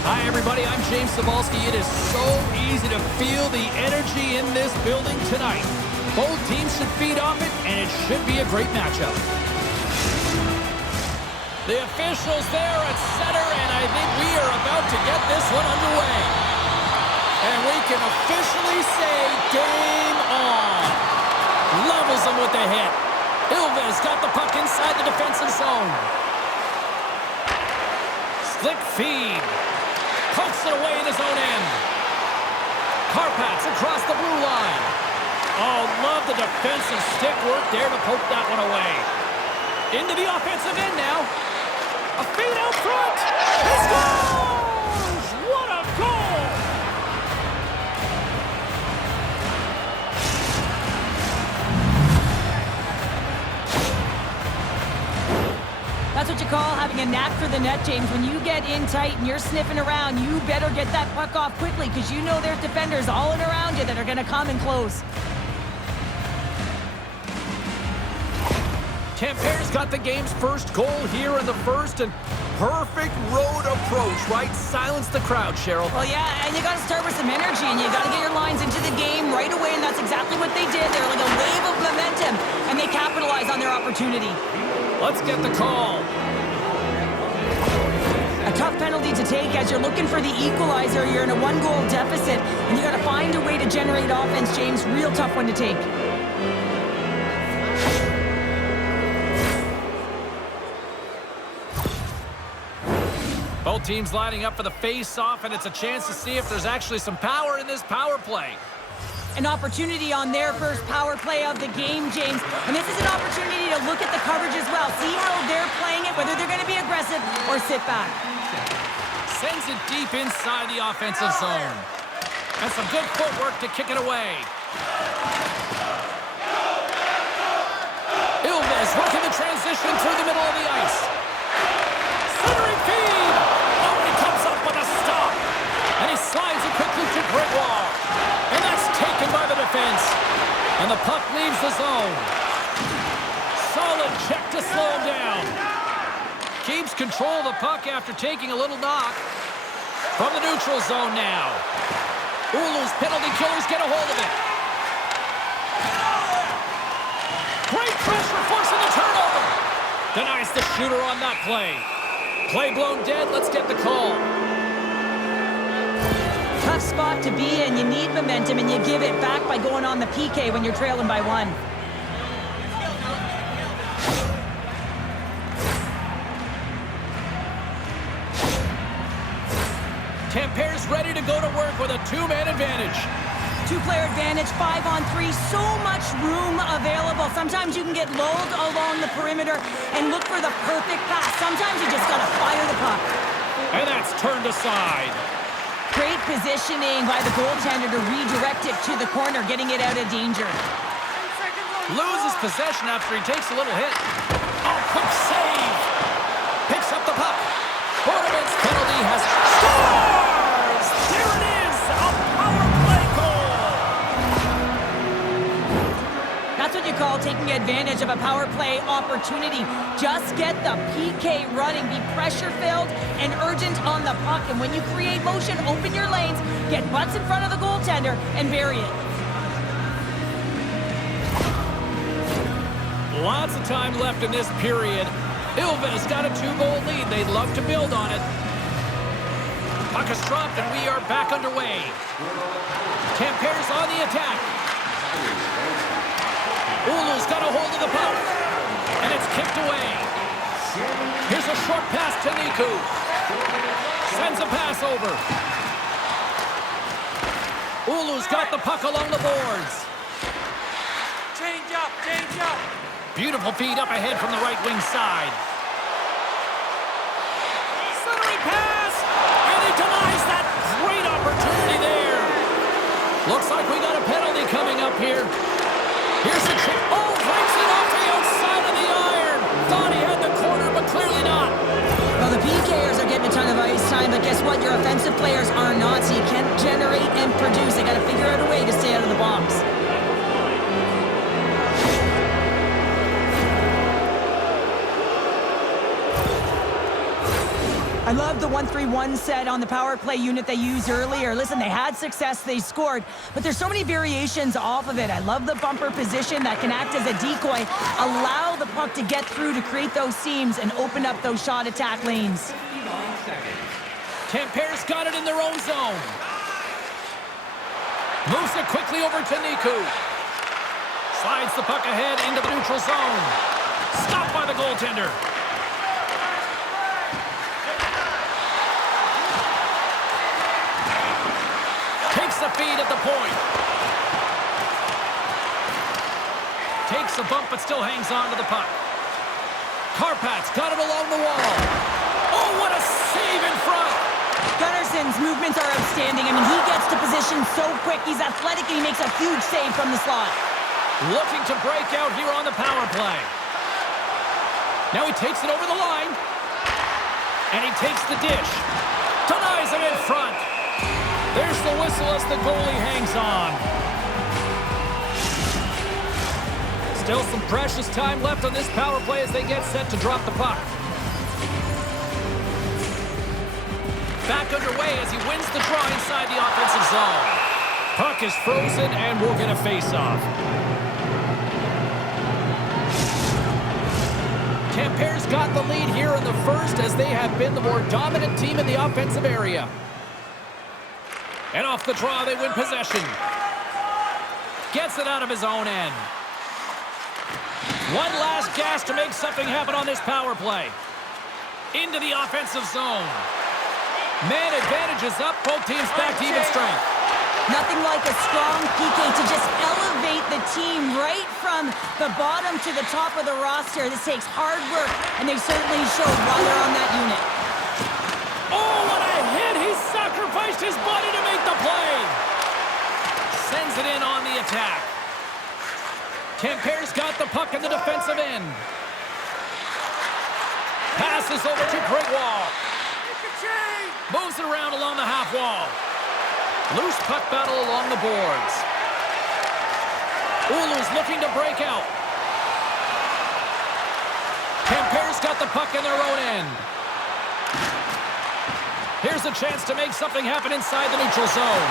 Hi, everybody. I'm James Cebulski. It is so easy to feel the energy in this building tonight. Both teams should feed off it, and it should be a great matchup. The officials there at center, and I think we are about to get this one underway. And we can officially say game on. Levels them with the hit. Ilves got the puck inside the defensive zone. Slick feed. Pokes it away in his own end. Kärpät across the blue line. Oh, love the defensive stick work there to poke that one away. Into the offensive end now. A feed out front. He scores! What a goal! That's what you call having a knack for the net, James. When you get in tight and you're sniffing around, you better get that puck off quickly because you know there's defenders all in around you that are going to come and close. Tampere's got the game's first goal here in the first, and perfect road approach, right? Silence the crowd, Cheryl. Well, yeah, and you got to start with some energy, and you got to get your lines into the game right away, and that's exactly what they did. They were like a wave of momentum, and they capitalized on their opportunity. Let's get the call. A tough penalty to take as you're looking for the equalizer. You're in a one-goal deficit, and you got to find a way to generate offense, James. Real tough one to take. Both teams lining up for the face-off, and it's a chance to see if there's actually some power in this power play. An opportunity on their first power play of the game, James. And this is an opportunity to look at the coverage as well. See how they're playing it, whether they're going to be aggressive or sit back. Sends it deep inside the offensive zone. And some good footwork to kick it away. Ilves working the transition through the middle of the ice. Centering feed! Oh, he comes up with a stop. And he slides it quickly to Gregoire. And that's taken by the defense. And the puck leaves the zone. Solid check to slow him down. Keeps control of the puck after taking a little knock. From the neutral zone now. Oulu's penalty killers get a hold of it. Great pressure forcing the turnover. Denies the shooter on that play. Play blown dead. Let's get the call. Tough spot to be in. You need momentum, and you give it back by going on the PK when you're trailing by one. Tampere's ready to go to work with a two-man advantage. Two-player advantage, 5-on-3, so much room available. Sometimes you can get lulled along the perimeter and look for the perfect pass. Sometimes you just gotta fire the puck. And that's turned aside. Great positioning by the goaltender to redirect it to the corner, getting it out of danger. Loses possession after he takes a little hit. Oh, quick save. Picks up the puck. Bunnaman's penalty has scores! There it is, a power play goal! That's what you call taking advantage of a power play opportunity. Just get the PK running, be pressure-filled and urgent on the puck. And when you create motion, open your lanes, get butts in front of the goaltender, and bury it. Lots of time left in this period. Ilves got a two-goal lead. They'd love to build on it. Puck is dropped, and we are back underway. Tampere's on the attack. Oulu's got a hold of the puck, and it's kicked away. Here's a short pass to Niku. Sends a pass over. Oulu's got the puck along the boards. Change up, change up. Beautiful feed up ahead from the right wing side. Centering pass! And he denies that great opportunity there. Looks like we got a penalty coming up here. Here's the chip. Oh, breaks it off the outside of the iron. Thought he had the corner, but clearly not. Well, the PKers are getting a ton of ice time, but guess what? Your offensive players are not, so you can't generate and produce. They got to figure out a way to stay out of the box. I love the 1-3-1 set on the power play unit they used earlier. Listen, they had success, they scored, but there's so many variations off of it. I love the bumper position that can act as a decoy, allow the puck to get through to create those seams and open up those shot attack lanes. Tampere's got it in their own zone. Moves it quickly over to Niku. Slides the puck ahead into the neutral zone. Stopped by the goaltender. Takes the feed at the point. Takes a bump but still hangs on to the puck. Kärpat's got it along the wall. Oh, what a save in front! Gunnarsson's movements are outstanding. I mean, he gets to position so quick. He's athletic and he makes a huge save from the slot. Looking to break out here on the power play. Now he takes it over the line. And he takes the dish. Denies him in front. There's the whistle as the goalie hangs on. Still some precious time left on this power play as they get set to drop the puck. Back underway as he wins the draw inside the offensive zone. Puck is frozen and we'll get a face-off. Tampere's got the lead here in the first as they have been the more dominant team in the offensive area. And off the draw, they win possession. Gets it out of his own end. One last gas to make something happen on this power play. Into the offensive zone. Man advantage is up. Both teams back to even strength. Nothing like a strong PK to just elevate the team right from the bottom to the top of the roster. This takes hard work, and they certainly showed while they're on that unit. Oh, what a hit! He sacrificed his body to make the play. Sends it in on the attack. Tampere's got the puck in the defensive end. Passes over to Gregoire. Moves it around along the half wall. Loose puck battle along the boards. Oulu's looking to break out. Tampere's got the puck in their own end. Here's a chance to make something happen inside the neutral zone.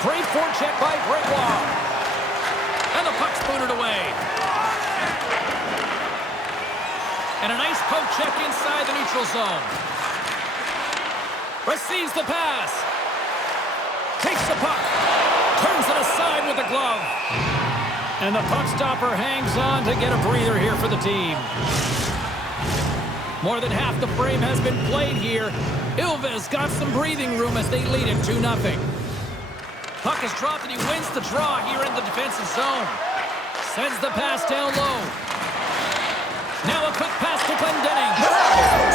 Great forecheck by Gregoire. And the puck's booted away. And a nice poke check inside the neutral zone. Receives the pass. Takes the puck. Turns it aside with the glove. And the puck stopper hangs on to get a breather here for the team. More than half the frame has been played here. Ilves got some breathing room as they lead it 2-0. Puck is dropped and he wins the draw here in the defensive zone. Sends the pass down low. Now a quick pass to Clendening.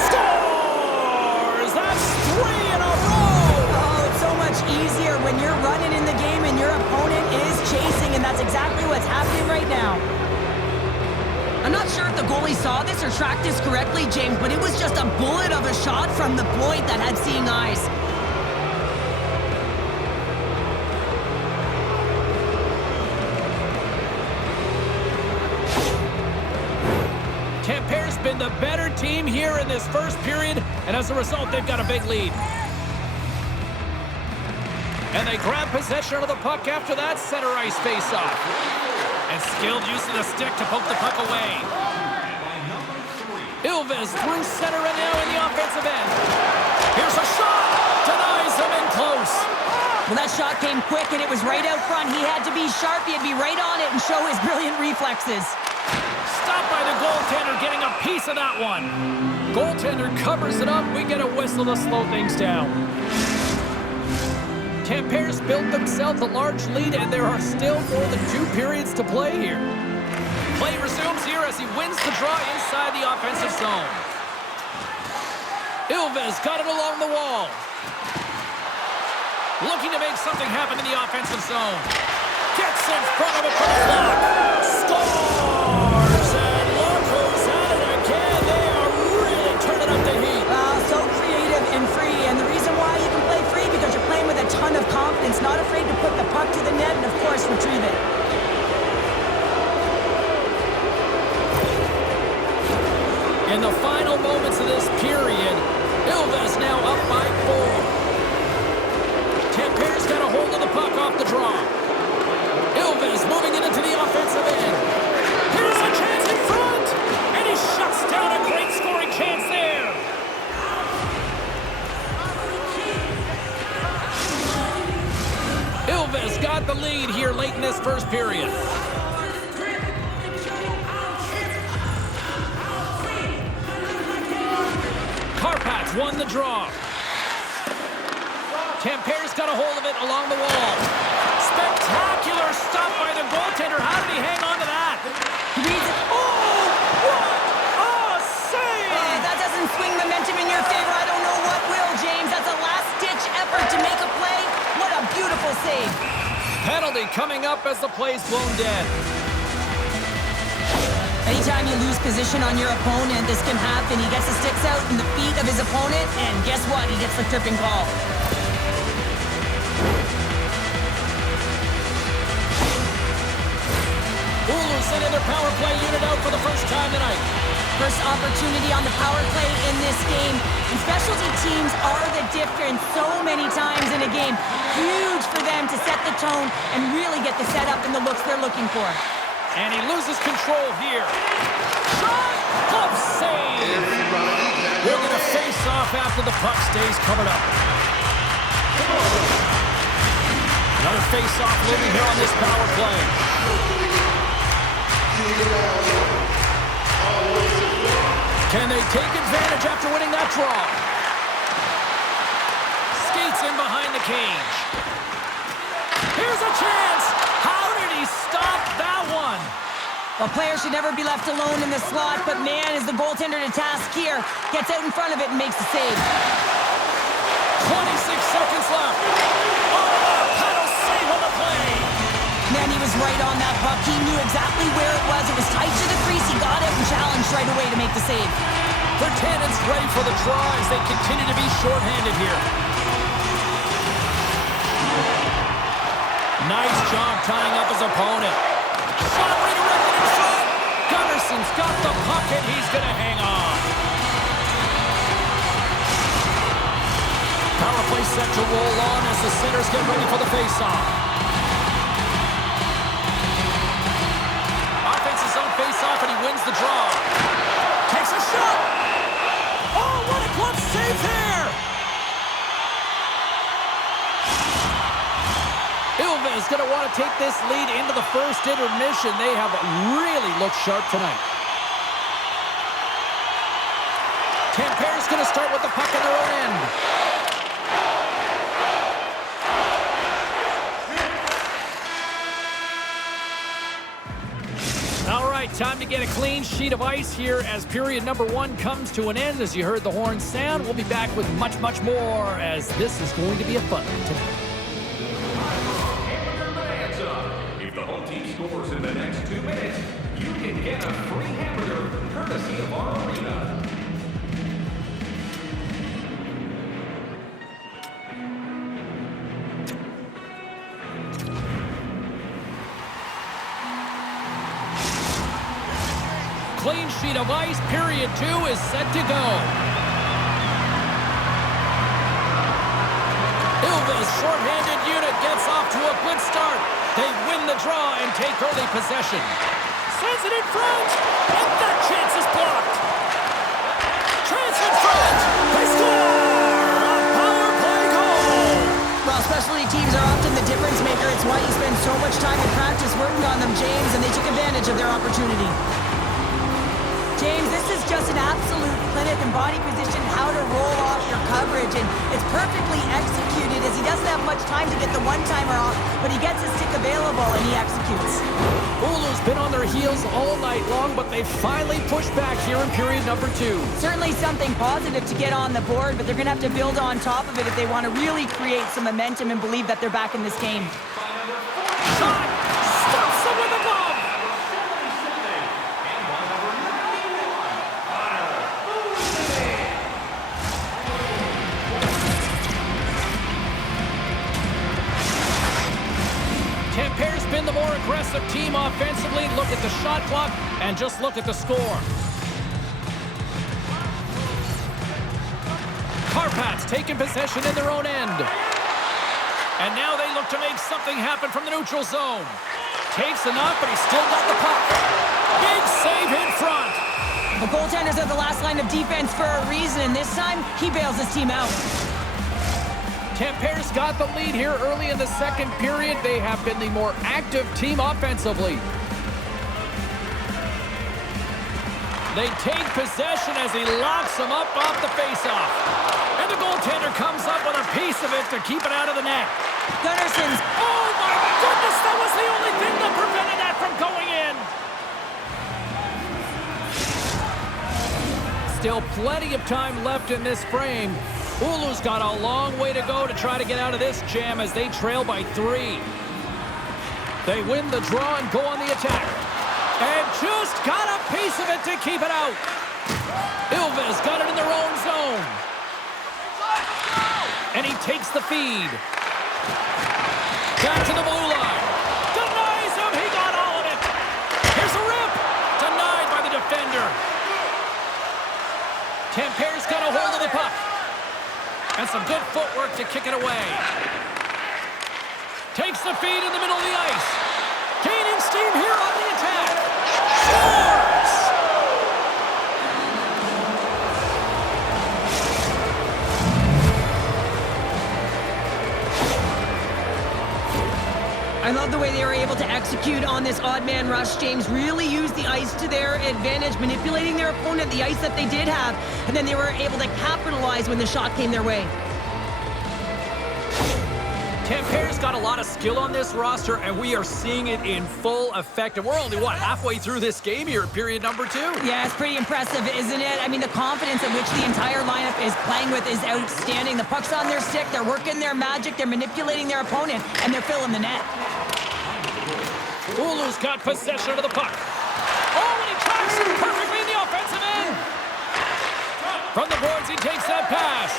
Scores! That's 3 in a row! Oh, it's so much easier when you're running in the game and your opponent is chasing, and that's exactly what's happening right now. I'm not sure if the goalie saw this or tracked this correctly, James, but it was just a bullet of a shot from the point that had seeing eyes. Tampere's been the better team here in this first period, and as a result, they've got a big lead. And they grab possession of the puck after that center ice face-off. And skilled use of the stick to poke the puck away. Ilves through center and now in the offensive end. Here's a shot! Denies him in close. Well, that shot came quick and it was right out front. He had to be sharp. He had to be right on it and show his brilliant reflexes. Stopped by the goaltender, getting a piece of that one. Goaltender covers it up. We get a whistle to slow things down. Tampere's built themselves a large lead, and there are still more than 2 periods to play here. Play resumes here as he wins the draw inside the offensive zone. Ilves got it along the wall. Looking to make something happen in the offensive zone. Gets in front of it from the block. Scores! And look who's at it again. They are really turning up the heat. So creative and free, and the reason why you can play free because you're playing with a ton of confidence, not afraid to put the puck to the net and, of course, retrieve it. In the final moments of this period, Ilves now up by 4. Tampere's got a hold of the puck off the draw. Ilves moving it into the offensive end. Here's a chance in front! And he shuts down a great scoring chance there. Ilves got the lead here late in this first period. Kärpät won the draw. Tampere's got a hold of it along the wall. Spectacular stop by the goaltender. How did he hang on to that? He reads it. Oh, what a save! That doesn't swing momentum in your favor. I don't know what will, James. That's a last-ditch effort to make a play. What a beautiful save. Penalty coming up as the play's blown dead. Anytime you lose position on your opponent, this can happen. He gets the sticks out in the feet of his opponent, and guess what? He gets the tripping call. Oulu sending their power play unit out for the first time tonight. First opportunity on the power play in this game. And specialty teams are the difference so many times in a game. Huge for them to set the tone and really get the setup and the looks they're looking for. And he loses control here. Shot! Glove save! We're going to face off after the puck stays covered up. Another face-off looming here on this power play. Can they take advantage after winning that draw? Skates in behind the cage. Here's a chance! How did he stop that one? Well, players should never be left alone in the slot, but man, is the goaltender to task here. Gets out in front of it and makes the save. 26 seconds left. Oh, a paddle save on the play. Man, he was right on that puck. He knew exactly where it was. It was tight to the crease. He got it and challenged right away to make the save. Lieutenant's ready for the draw as they continue to be shorthanded here. Nice job tying up his opponent. Shot redirected in front. Gunnarsson's got the puck and he's going to hang on. Power play set to roll on as the centers get ready for the face-off. Offense's own face-off and he wins the draw. Takes a shot. Oh, what a glove save there. Ilves going to want to take this lead into the first intermission. They have really looked sharp tonight. Tampere's going to start with the puck in their own end. All right, time to get a clean sheet of ice here as period number 1 comes to an end. As you heard the horn sound, we'll be back with much, much more as this is going to be a fun one tonight. If the home team scores in the next 2 minutes, you can get a free hamburger courtesy of our Areena. Clean sheet of ice, period 2 is set to go. Ilves shorthanded unit gets off to a good start. They win the draw and take early possession. Sends it in front, and that chance is blocked. Chance in front, they score! A power play goal! Well, specialty teams are often the difference maker. It's why you spend so much time in practice working on them, James, and they took advantage of their opportunity. James, this is just an absolute clinic and body position, how to roll off your coverage, and it's perfectly executed as he doesn't have much time to get the one-timer off, but he gets his stick available and he executes. Oulu's been on their heels all night long, but they finally pushed back here in period number 2. Certainly something positive to get on the board, but they're going to have to build on top of it if they want to really create some momentum and believe that they're back in this game. Shot! Stops him with a glove! Tampere's been the more aggressive team offensively. Look at the shot clock and just look at the score. Kärpät taking possession in their own end. And now they look to make something happen from the neutral zone. Takes enough, but he's still got the puck. Big save in front. The goaltenders are the last line of defense for a reason, and this time, he bails his team out. Tampere's got the lead here early in the second period. They have been the more active team offensively. They take possession as he locks them up off the faceoff. And the goaltender comes up with a piece of it to keep it out of the net. Gunnarsson's... Oh my goodness, that was the only thing that prevented that from going in. Still plenty of time left in this frame. Oulu's got a long way to go to try to get out of this jam as they trail by 3. They win the draw and go on the attack. And just got a piece of it to keep it out. Ilves got it in their own zone. And he takes the feed. Back to the blue line. Denies him. He got all of it. Here's a rip. Denied by the defender. Tampere's got a hold of the puck. And some good footwork to kick it away. Takes the feed in the middle of the ice. Gaining steam here on the attack. Scores! I love the way they were able to execute on this odd man rush, James. Really used the ice to their advantage, manipulating their opponent, the ice that they did have, and then they were able to capitalize when the shot came their way. Tampere's got a lot of skill on this roster, and we are seeing it in full effect. And we're only, halfway through this game here, period number 2? Yeah, it's pretty impressive, isn't it? I mean, the confidence in which the entire lineup is playing with is outstanding. The puck's on their stick, they're working their magic, they're manipulating their opponent, and they're filling the net. Oulu's got possession of the puck. Oh, and he tracks it perfectly in the offensive end. From the boards, he takes that pass.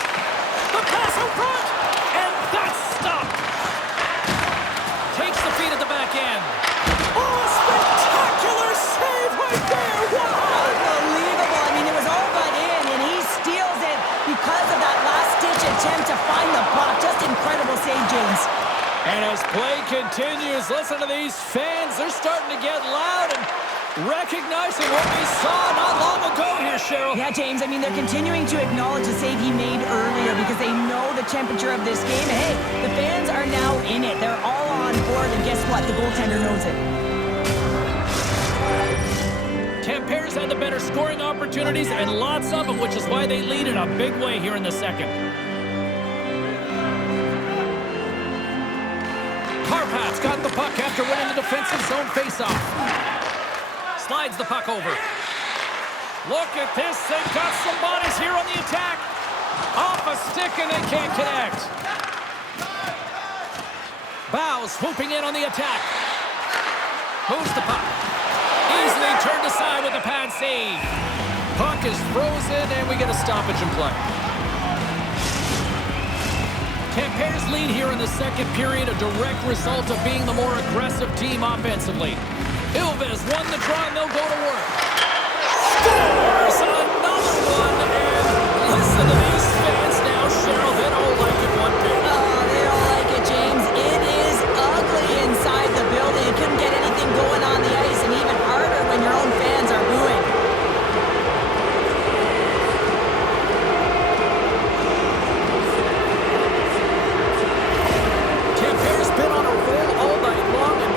The pass out front, and that's stopped. Takes the feed at the back end. Oh, spectacular save right there. Wow. Unbelievable. I mean, it was all but in, and he steals it because of that last-ditch attempt to find the puck. Just incredible save, James. And as play continues, listen to these fans. They're starting to get loud and recognizing what we saw not long ago here, Cheryl. Yeah, James, I mean, they're continuing to acknowledge the save he made earlier because they know the temperature of this game. And hey, the fans are now in it. They're all on board, and guess what? The goaltender knows it. Tampere's had the better scoring opportunities and lots of them, which is why they lead in a big way here in the second. Kärpät got the puck after winning the defensive zone faceoff. Slides the puck over. Look at this. They've got some bodies here on the attack. Off a stick and they can't connect. Bow swooping in on the attack. Moves the puck. Easily turned aside with a pad save. Puck is frozen and we get a stoppage in play. Tampere's lead here in the second period, a direct result of being the more aggressive team offensively. Ilves won the draw and they'll go to work. Scores another one, and listen to these fans now, Cheryl. They don't like it one bit. Oh, they don't like it, James. It is ugly inside the building. You couldn't get anything going on the ice, and even harder when your own fans are booing. Tampere's been on a roll all night long, and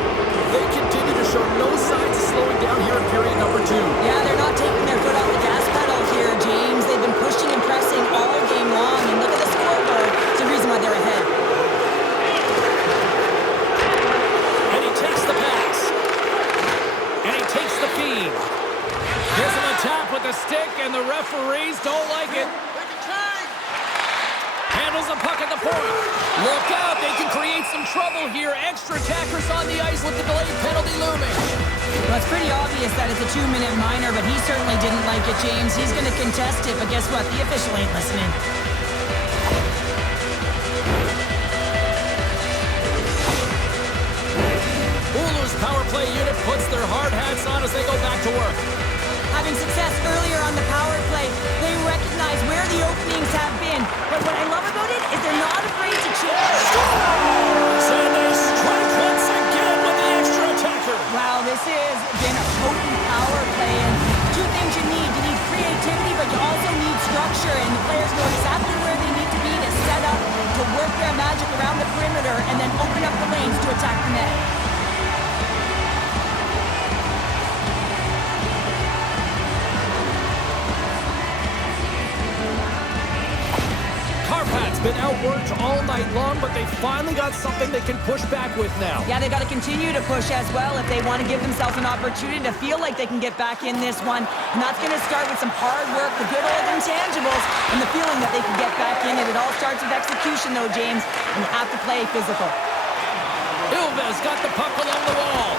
they continue to show no signs of slowing down here in period number 2. Yeah, they're not taking their foot off the gas pedal here, James. They've been pushing and pressing all game long, and look at the scoreboard. It's the reason why they're ahead. And he takes the pass. And he takes the feed. Gives him a tap with the stick, and the referees don't like it. Handles the puck at the point. Look out, they can create some trouble here. Extra attackers on the ice with the delayed penalty looming. Well, it's pretty obvious that it's a 2-minute minor, but he certainly didn't like it, James. He's going to contest it, but guess what? The official ain't listening. Oulu's power play unit puts their hard hats on as they go back to work. Having success earlier on the power play, they recognize where the openings have been, but pressure, and the players know exactly where they need to be to set up, to work their magic around the perimeter, and then open up the lanes to attack the net. Been outworked all night long, but they finally got something they can push back with now. Yeah, they got to continue to push as well if they want to give themselves an opportunity to feel like they can get back in this one. And that's going to start with some hard work, the good old intangibles, and the feeling that they can get back in. And it all starts with execution, though, James, and you have to play physical. Ilves got the puck along the wall.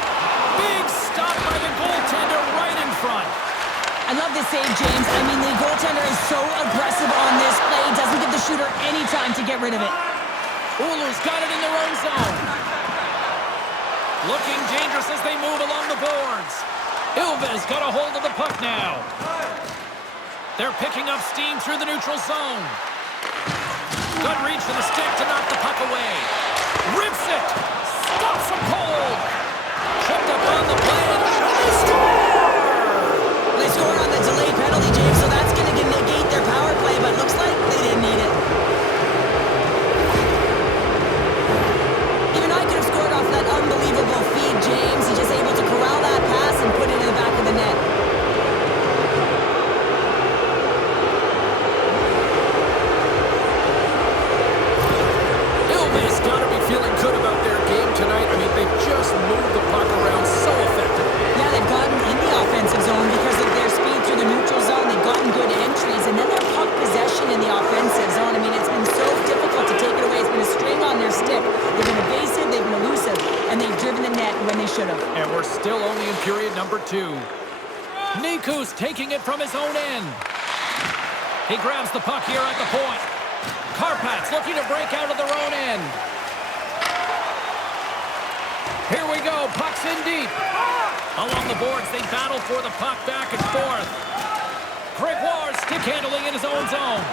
Big stop by the goaltender right in front. I love this save, James. I mean, the goaltender is so aggressive on this play. Doesn't give the shooter any time to get rid of it. Oulu's got it in their own zone. Looking dangerous as they move along the boards. Ilves got a hold of the puck now. They're picking up steam through the neutral zone. Good reach for the stick to knock the puck away. Rips it. Stops him cold. Tripped up on the play and they score! They score on the delayed penalty, James, so that's going to negate their power play, but looks like they didn't need it. Even I could have scored off that unbelievable feed, James. He's just able to corral that pass and put it in the back of the net. Ilves got to be feeling good about their game tonight. I mean, they've just moved the puck around so effectively. Yeah, they've gotten in the offensive zone because of their speed through the neutral zone. They've gotten good entries, and then their puck possession in the offensive zone. I mean, it's been so difficult to take it away. It's been a string on their stick. They've been evasive, they've been elusive, and they've driven the net when they should have. And we're still only in period number 2. Niku's taking it from his own end. He grabs the puck here at the point. Kärpät looking to break out of their own end. Here we go, puck's in deep. Along the boards, they battle for the puck back and forth. Gregoire stick handling in his own zone.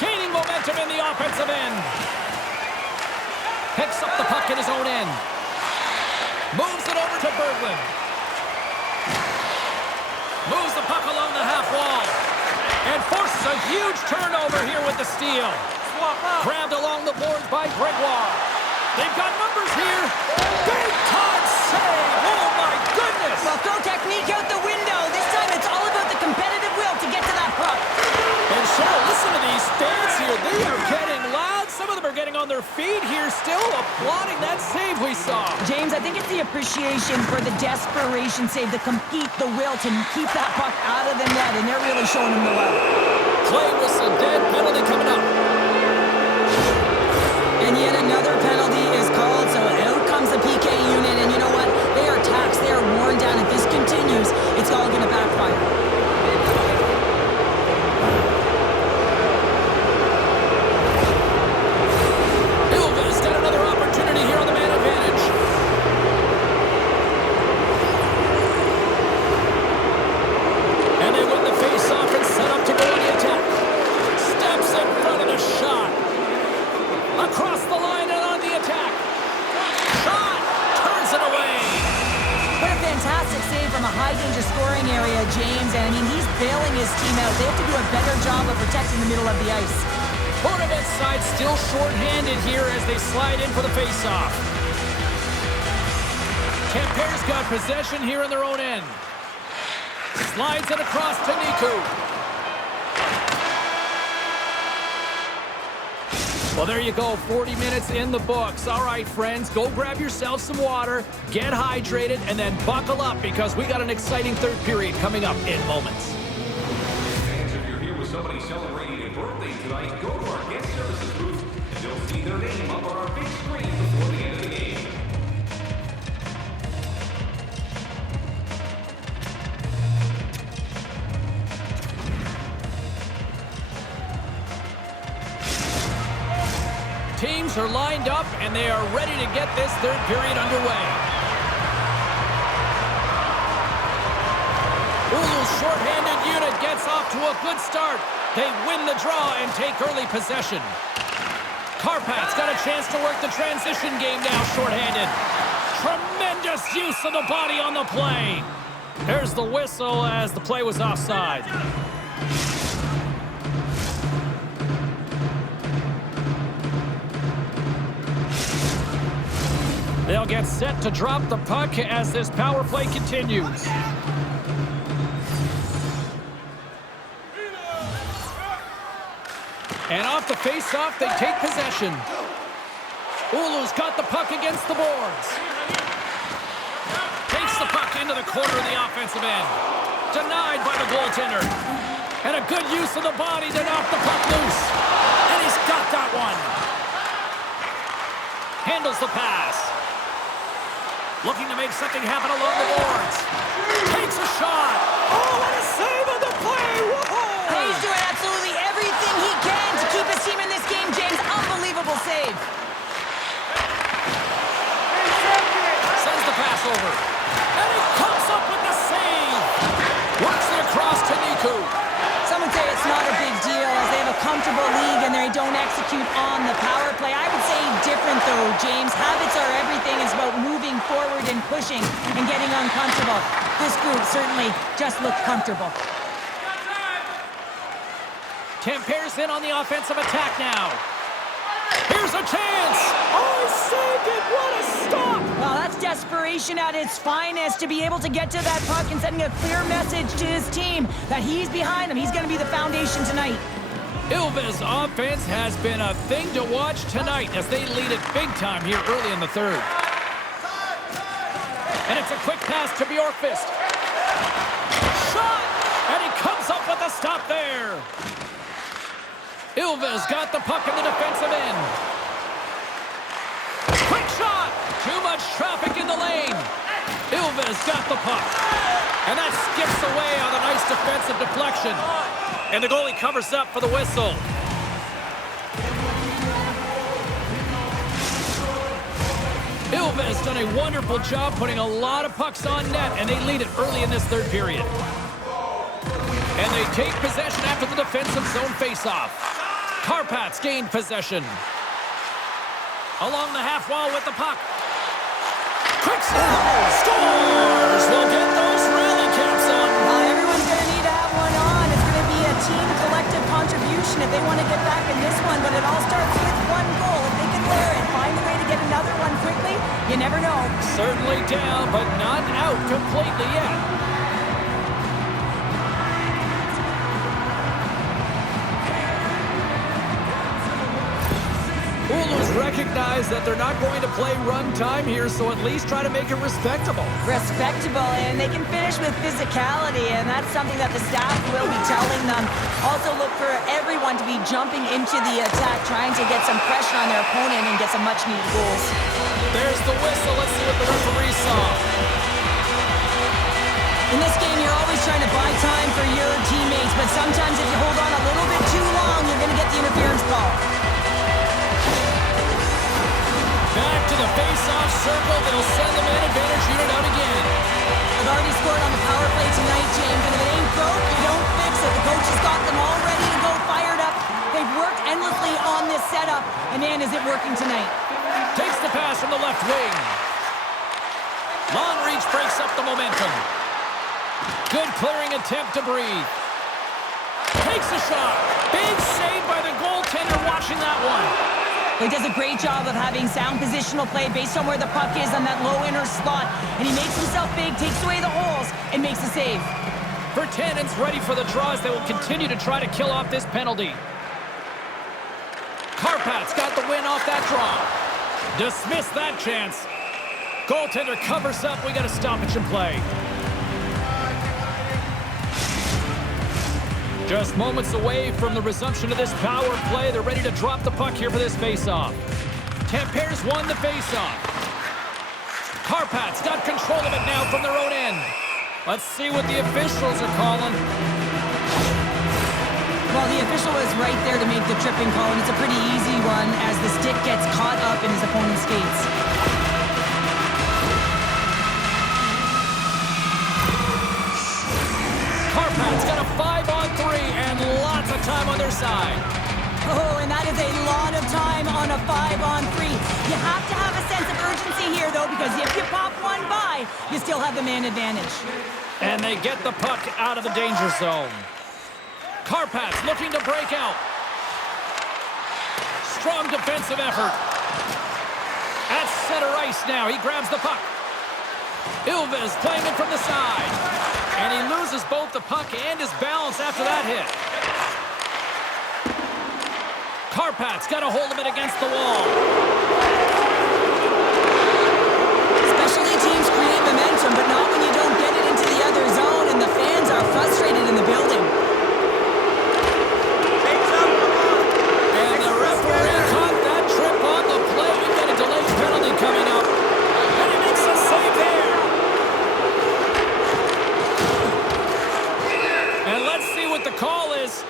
Gaining momentum in the offensive end. Picks up the puck in his own end. Moves it over to Berglund. Moves the puck along the half wall. And forces a huge turnover here with the steal. Grabbed along the boards by Gregoire. They've got numbers here. Big time save. Oh, my goodness. Well, throw technique out the window. This time it's all about the competitive will to get to that puck. And Cheryl, listen to these fans here. They are getting loud. Some of them are getting on their feet here still, applauding that save we saw. James, I think it's the appreciation for the desperation save, the compete, the will to keep that puck out of the net, and they're really showing them the love. Play whistle, dead penalty coming up. And yet another penalty is called, so out comes the PK unit, and you know what? They are taxed, they are worn down. If this continues, it's all going to backfire. Ilves got another opportunity here on the man advantage. And they win the face-off and set up to go on the attack. Steps in front of the shot. Across the line and on the attack. Shot! Turns it away. What a fantastic save from a high-danger scoring area, James. And, I mean, he's bailing his team out. They have to do a better job of protecting the middle of the ice. Tournament side still short-handed here as they slide in for the face-off. Tampere's got possession here in their own end. Slides it across to Niku. Well, there you go, 40 minutes in the books. All right, friends, go grab yourself some water, get hydrated, and then buckle up because we got an exciting third period coming up in moments. Fans, if you're here with somebody celebrating a birthday tonight, go to our guest services booth and you'll see their name up on our big screen before the end of the game. Teams are lined up, and they are ready to get this third period underway. Oulu's shorthanded unit gets off to a good start. They win the draw and take early possession. Kärpäät's got a chance to work the transition game now shorthanded. Tremendous use of the body on the play. There's the whistle as the play was offside. they'll get set to drop the puck as this power play continues. And off the face-off, they take possession. Oulu's got the puck against the boards. Takes the puck into the corner of the offensive end. Denied by the goaltender. And a good use of the body to knock the puck loose. And he's got that one. Handles the pass. Looking to make something happen along the boards. Takes a shot. Oh, what a save on the play. Whoa! He's doing absolutely everything he can to keep his team in this game, James. Unbelievable save. Sends the pass over. And he comes up with the save. Works it across to Niku. Some would say it's not a big deal as they have a comfortable league and they don't execute on the power play. I would say different though, James. Habits are everything. It's about moving forward and pushing and getting uncomfortable. This group certainly just looked comfortable. Tampere's in on the offensive attack now. Here's a chance. Oh, he saved it. What a stop. Well, that's desperation at its finest to be able to get to that puck and sending a clear message to his team that he's behind them. He's going to be the foundation tonight. Ilves' offense has been a thing to watch tonight as they lead it big time here early in the third. And it's a quick pass to Bjorkqvist. Shot! And he comes up with a stop there. Ilves got the puck in the defensive end. Quick shot! Too much traffic in the lane. Ilves got the puck. And that skips away on a nice defensive deflection. And the goalie covers up for the whistle. Ilves done a wonderful job putting a lot of pucks on net, and they lead it early in this third period. And they take possession after the defensive zone faceoff. Kärpät gained possession. Along the half wall with the puck. Quick snap! Scores! We'll get those rally caps on. Well, everyone's going to need to have one on. It's going to be a team collective contribution if they want to get back in this one, but it all starts with one goal. If they can layer it, find a way to get another one quickly, you never know. Certainly down, but not out completely yet. Oulu's recognized that they're not going to play run time here, so at least try to make it respectable. Respectable, and they can finish with physicality, and that's something that the staff will be telling them. Also look for everyone to be jumping into the attack, trying to get some pressure on their opponent and get some much-needed goals. There's the whistle. Let's see what the referee saw. In this game, you're always trying to buy time for your teammates, but sometimes if you hold on a little bit too long, you're going to get the interference call. Back to the face-off circle. They'll send the man advantage unit out again. They've already scored on the power play tonight, James, and if it ain't broke, you don't fix it. The coach has got them all ready to go, fired up. They've worked endlessly on this setup, and man, is it working tonight. Takes the pass from the left wing. Long reach breaks up the momentum. Good clearing attempt to breathe. Takes a shot. Big save by the goaltender watching that one. He does a great job of having sound positional play based on where the puck is on that low inner slot. And he makes himself big, takes away the holes, and makes a save. Virtanen's ready for the draws. They will continue to try to kill off this penalty. Kärpäät's got the win off that draw. Dismiss that chance. Goaltender covers up. We got a stoppage in play. Just moments away from the resumption of this power play. They're ready to drop the puck here for this face-off. Tampere's won the face-off. Kärpäät's got control of it now from their own end. Let's see what the officials are calling. Well, the official was right there to make the tripping call, and it's a pretty easy one as the stick gets caught up in his opponent's skates. Kärpäät's got a 5-on-3 and lots of time on their side. Oh, and that is a lot of time on a 5-on-3. You have to have a sense of urgency here, though, because if you pop one by, you still have the man advantage. And they get the puck out of the danger zone. Kärpäät's looking to break out. Strong defensive effort. At center ice now, he grabs the puck. Ilves playing it from the side. And he loses both the puck and his balance after that hit. Kärpat's got a hold of it against the wall. Specialty teams create momentum, but not when you don't get it into the other zone, and the fans are frustrated in the building. And the referee caught that trip on the play. We've got a delayed penalty coming up. And he makes a save there. And let's see what the call is.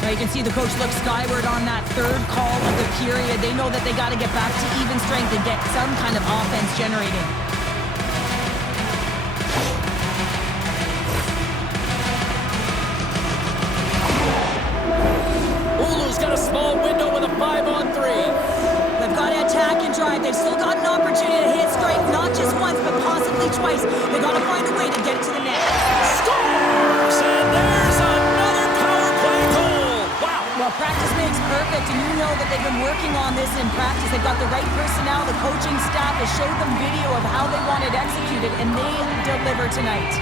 Well, you can see the coach look skyward on that third call of the period. They know that they got to get back to even strength and get some kind of offense generating. Oulu's got a small window with a 5-on-3. They've got to attack and drive. They've still got an opportunity to hit strike, not just once, but possibly twice. They've got to find a way to get it to the net. Scores! And there's another power play goal. Wow. Well, practice makes perfect, and you know that they've been working on this in practice. They've got the right personnel. The coaching staff has showed them video of how they want it executed, and they deliver tonight.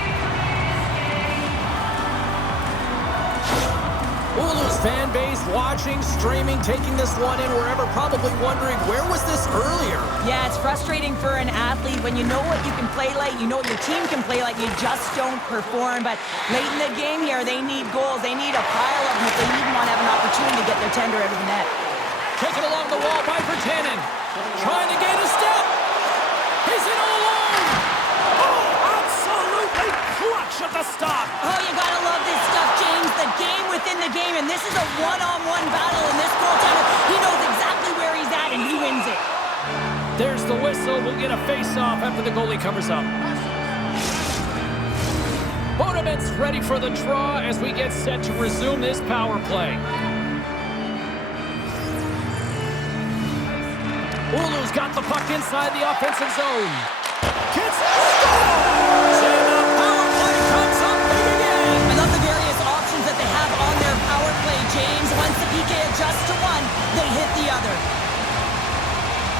Oulu's fan base watching, streaming, taking this one in wherever, probably wondering, where was this earlier? Yeah, it's frustrating for an athlete when you know what you can play like, you know what your team can play like, you just don't perform. But late in the game here, they need goals. They need a pile of them if they even want to have an opportunity to get their tender out of the net. Taken along the wall by Vertanen. Trying to gain a step. He's in all alone. Oh, absolutely clutch at the stop. Oh, you gotta love this stuff, James. The game within the game, and this is a one-on-one battle, and this goaltender, he knows exactly where he's at, and he wins it. There's the whistle. We'll get a face-off after the goalie covers up. Bunnaman's ready for the draw as we get set to resume this power play. Oulu's got the puck inside the offensive zone. Gets scores! And the power play comes up big again. I love the various options that they have on their power play, James. Once the PK adjusts to one, they hit the other.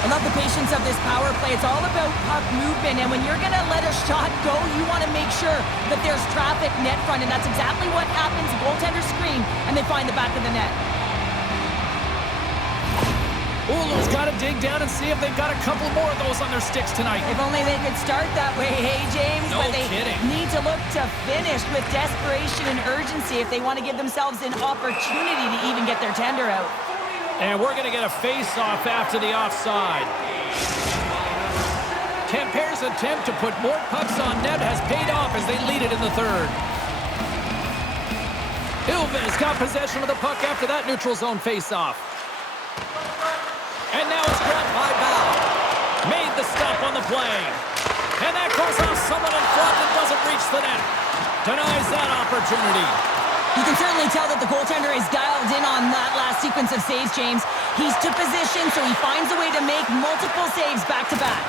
I love the patience of this power play. It's all about puck movement, and when you're going to let a shot go, you want to make sure that there's traffic net front, and that's exactly what happens. Goaltenders screen, and they find the back of the net. Oulu's got to dig down and see if they've got a couple more of those on their sticks tonight. If only they could start that way, hey, James. No but they kidding. need to look to finish with desperation and urgency if they want to give themselves an opportunity to even get their tender out. And we're going to get a face-off after the offside. Tampere's attempt to put more pucks on net has paid off as they lead it in the third. Ilves got possession of the puck after that neutral zone face-off. And now it's grabbed by Bal. Made the stop on the play. And that goes off someone in front and doesn't reach the net. Denies that opportunity. You can certainly tell that the goaltender is dialed in on that last sequence of saves, James. He's to position, so he finds a way to make multiple saves back-to-back.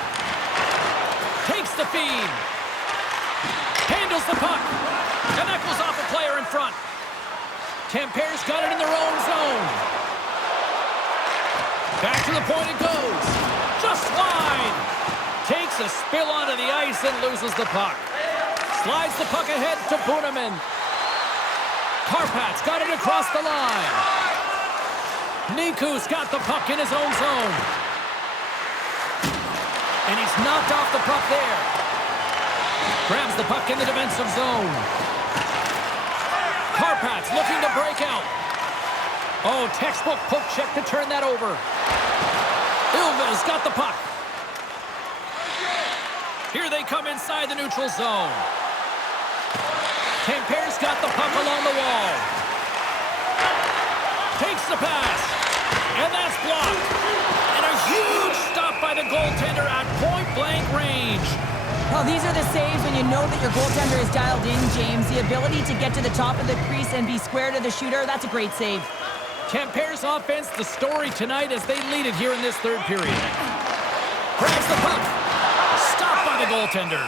Takes the feed. Handles the puck. And that goes off a player in front. Tampere's got it in their own zone. Back to the point it goes. Just wide. Takes a spill onto the ice and loses the puck. Slides the puck ahead to Bunnaman. Kärpat's got it across the line. Niku's got the puck in his own zone. And he's knocked off the puck there. Grabs the puck in the defensive zone. Kärpat's looking to break out. Oh, textbook poke check to turn that over. Ilves got the puck. Here they come inside the neutral zone. Tampere's got the puck along the wall. Takes the pass. And that's blocked. And a huge stop by the goaltender at point-blank range. Well, these are the saves when you know that your goaltender is dialed in, James. The ability to get to the top of the crease and be square to the shooter, that's a great save. Tampere's offense, the story tonight as they lead it here in this third period. Grabs the puck. Stopped by the goaltender.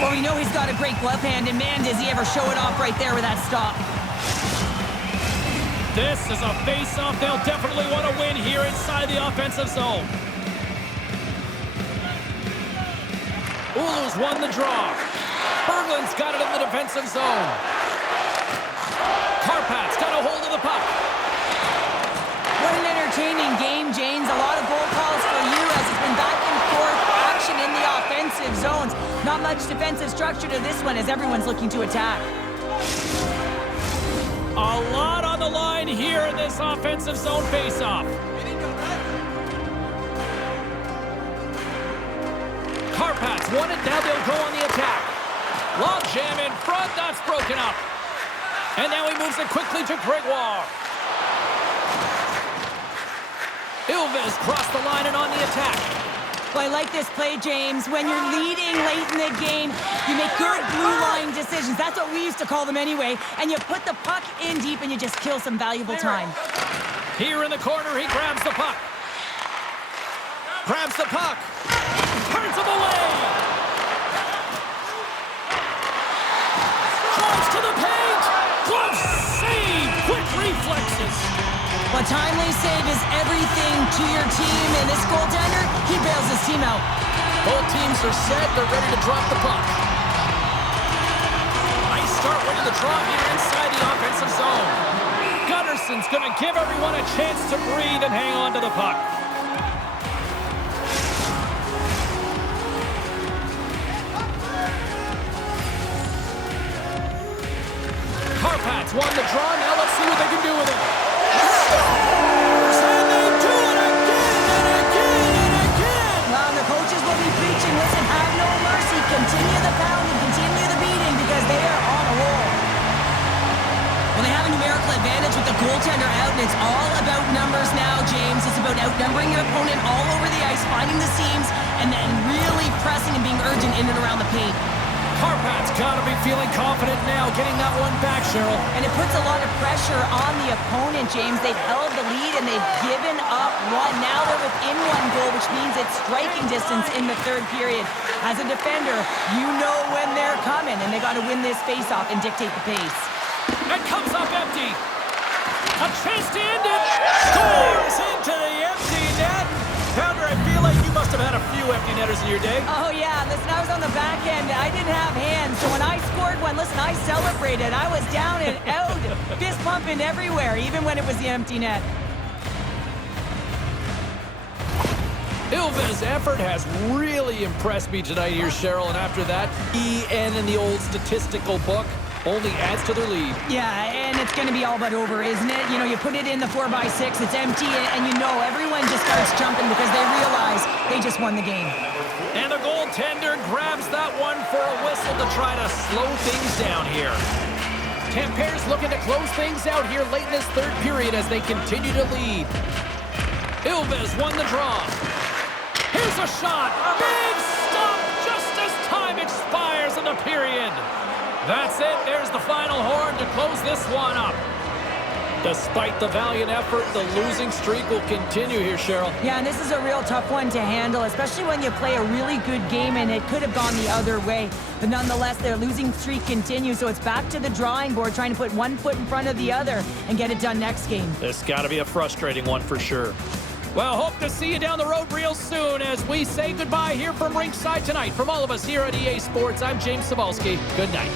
Well, we know he's got a great glove hand, and man, does he ever show it off right there with that stop. This is a face-off they'll definitely want to win here inside the offensive zone. Oulu's won the draw. Berglund's got it in the defensive zone. Kärpat's got a hold of the puck. What an entertaining game, James. A lot of goal calls for you as it's been back and forth action in the offensive zones. Not much defensive structure to this one as everyone's looking to attack. A lot on the line here in this offensive zone faceoff. Kärpat's won it, now they'll go on the attack. Log jam in front, that's broken up. And now he moves it quickly to Gregoire. Ilves cross the line and on the attack. Well, I like this play, James. When you're leading late in the game, you make good blue line decisions. That's what we used to call them anyway. And you put the puck in deep and you just kill some valuable time. Here in the corner, he grabs the puck. Grabs the puck. Turns him away. Drives to the paint. Glove save. Quick reflexes. Well, timely save is everything to your team, and this goaltender, he bails his team out. Both teams are set. They're ready to drop the puck. Nice start winning the draw here inside the offensive zone. Gunnarsson's going to give everyone a chance to breathe and hang on to the puck. Kärpat's won the draw. Now let's see what they can do with it. And they do it again and again and again. Well, the coaches will be preaching, listen, have no mercy. Continue the pounding, continue the beating because they are on a roll. Well, they have a numerical advantage with the goaltender out, and it's all about numbers now, James. It's about outnumbering your opponent all over the ice, finding the seams, and then really pressing and being urgent in and around the paint. Kärpat's got to be feeling confident now, getting that one back, Cheryl. And it puts a lot of pressure on the opponent, James. They've held the lead and they've given up one. Now they're within one goal, which means it's striking distance in the third period. As a defender, you know when they're coming, and they got to win this face-off and dictate the pace. And comes up empty. A chance to end it. Scores into the empty net. Pounder, I feel like you must have had a few empty netters in your day. Oh, yeah. Listen, I was on the back end. I didn't have hands. So when I scored one, listen, I celebrated. I was down and out, fist pumping everywhere, even when it was the empty net. Ilves' effort has really impressed me tonight here, Cheryl. And after that, EN in the old statistical book only adds to their lead. Yeah, and it's going to be all but over, isn't it? You know, you put it in the 4x6, it's empty, and you know everyone just starts jumping because they realize they just won the game. And the goaltender grabs that one for a whistle to try to slow things down here. Tampere's looking to close things out here late in this third period as they continue to lead. Ilves won the draw. Here's a shot. Big stop just as time expires in the period. That's it. There's the final horn to close this one up. Despite the valiant effort, the losing streak will continue here, Cheryl. Yeah, and this is a real tough one to handle, especially when you play a really good game and it could have gone the other way. But nonetheless, their losing streak continues, so it's back to the drawing board, trying to put one foot in front of the other and get it done next game. This got to be a frustrating one for sure. Well, hope to see you down the road real soon as we say goodbye here from ringside tonight. From all of us here at EA Sports, I'm James Cebulski. Good night.